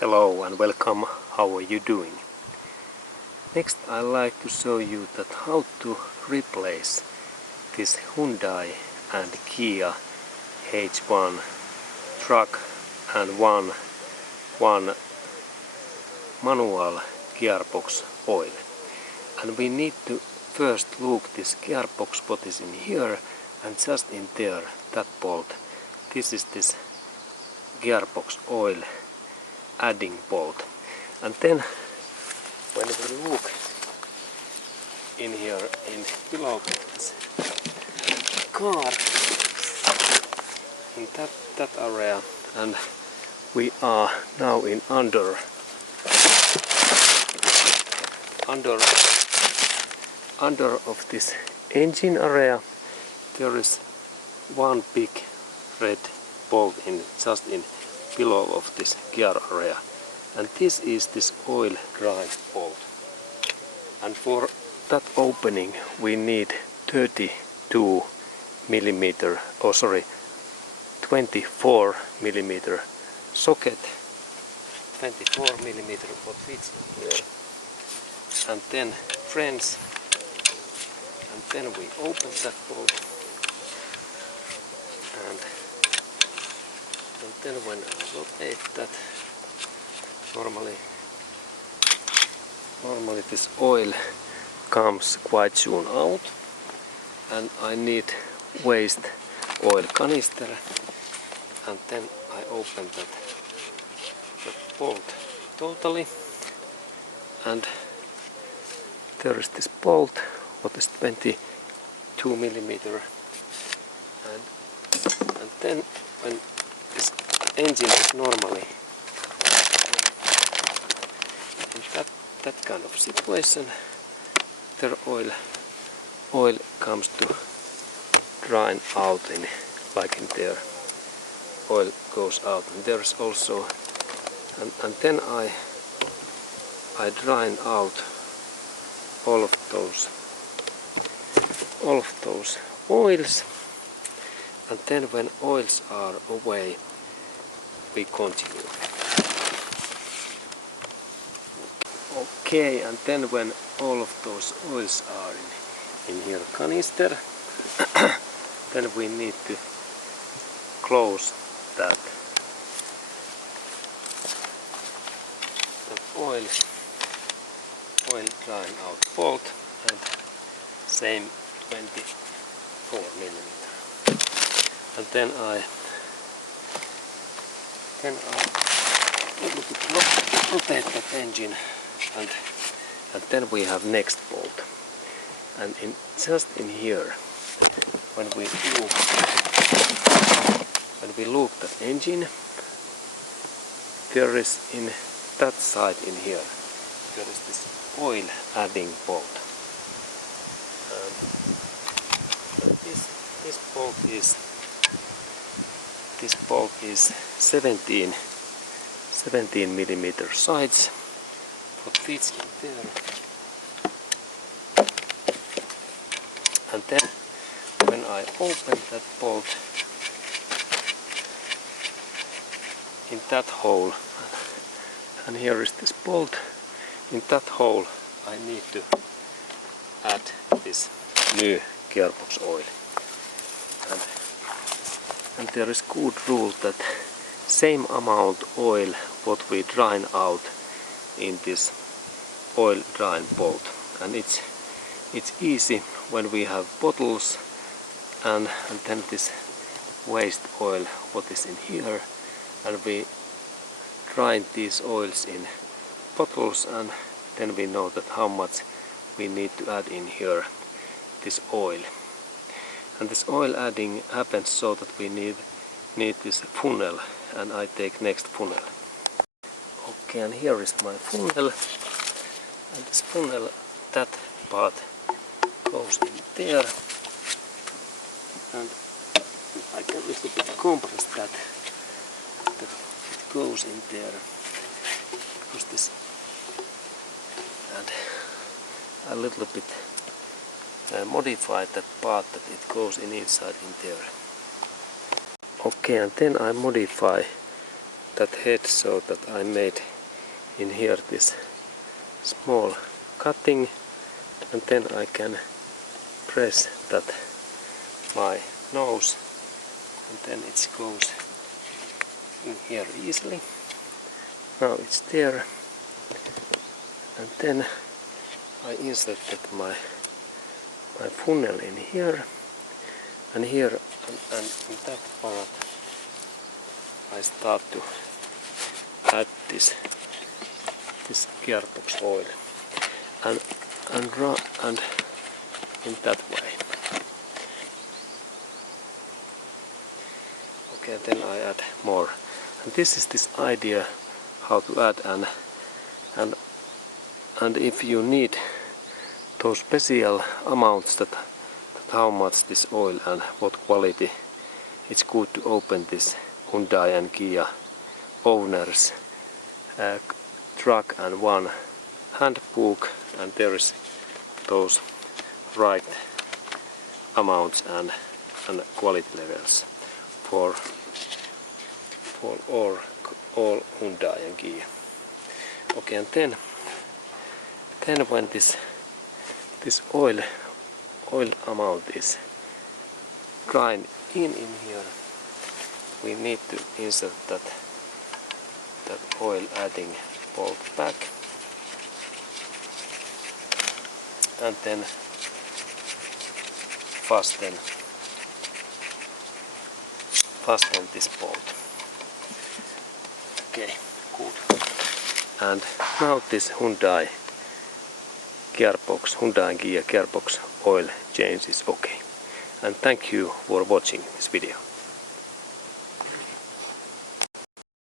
Hello and welcome. How are you doing? Next I like to show you that how to replace this Hyundai and Kia H-1 truck and one manual gearbox oil. And we need to first look this gearbox what is in here, and just in there, that bolt. This is this gearbox oil adding bolt. And then when we look in here in below this car, in that area, and we are now in under of this engine area. There is one big red bolt in just in below of this gear area, and this is this oil dry bolt. And for that opening we need 32 millimeter, oh sorry, 24 millimeter socket, 24 millimeter what fits in here, and then friends, and then we open that bolt, and then when I rotate that, normally this oil comes quite soon out, and I need waste oil canister, and then I open that bolt totally, and there is this bolt what is 22 millimeter, and then when this engine is normally in that kind of situation, the oil comes to drain out in like in there. Oil goes out, and there is also, and then I drain out all of those oils, and then when oils are away we continue. Okay, and then when all of those oils are in here canister, then we need to close that oil drying out bolt, and same 24 millimeter. And then I rotate that engine, and then we have next bolt. And just in here, when we look that engine, there is in that side in here, there is this oil adding bolt. And this bolt is 17 millimeter size, what fits in there. And then when I open that bolt in that hole, and here is this bolt, in that hole I need to add this new gearbox oil. And there is good rule that same amount oil what we drain out in this oil drain bolt, and it's easy when we have bottles and then this waste oil what is in here, and we drain these oils in bottles, and then we know that how much we need to add in here this oil. And this oil adding happens so that we need this funnel, and I take next funnel. Okay, and here is my funnel, and this funnel, that part goes in there, and I can a little bit compress that it goes in there, because this, and a little bit modify that part that it goes inside in there. Okay, and then I modify that head so that I made in here this small cutting, and then I can press that my nose, and then it goes in here easily. Now it's there, and then I inserted my funnel in here, and here and in that part I start to add this gearbox oil, and in that way. Okay, then I add more, and this is this idea how to add, and if you need those special amounts that how much this oil and what quality, it's good to open this Hyundai and Kia owners truck and one handbook, and there is those right amounts and quality levels for all Hyundai and Kia. Okay, and then when this oil amount is grind in here, we need to insert that oil adding bolt back, and then fasten this bolt. Okay, good. And now this Hyundai and Kia gearbox oil change is okay. And thank you for watching this video.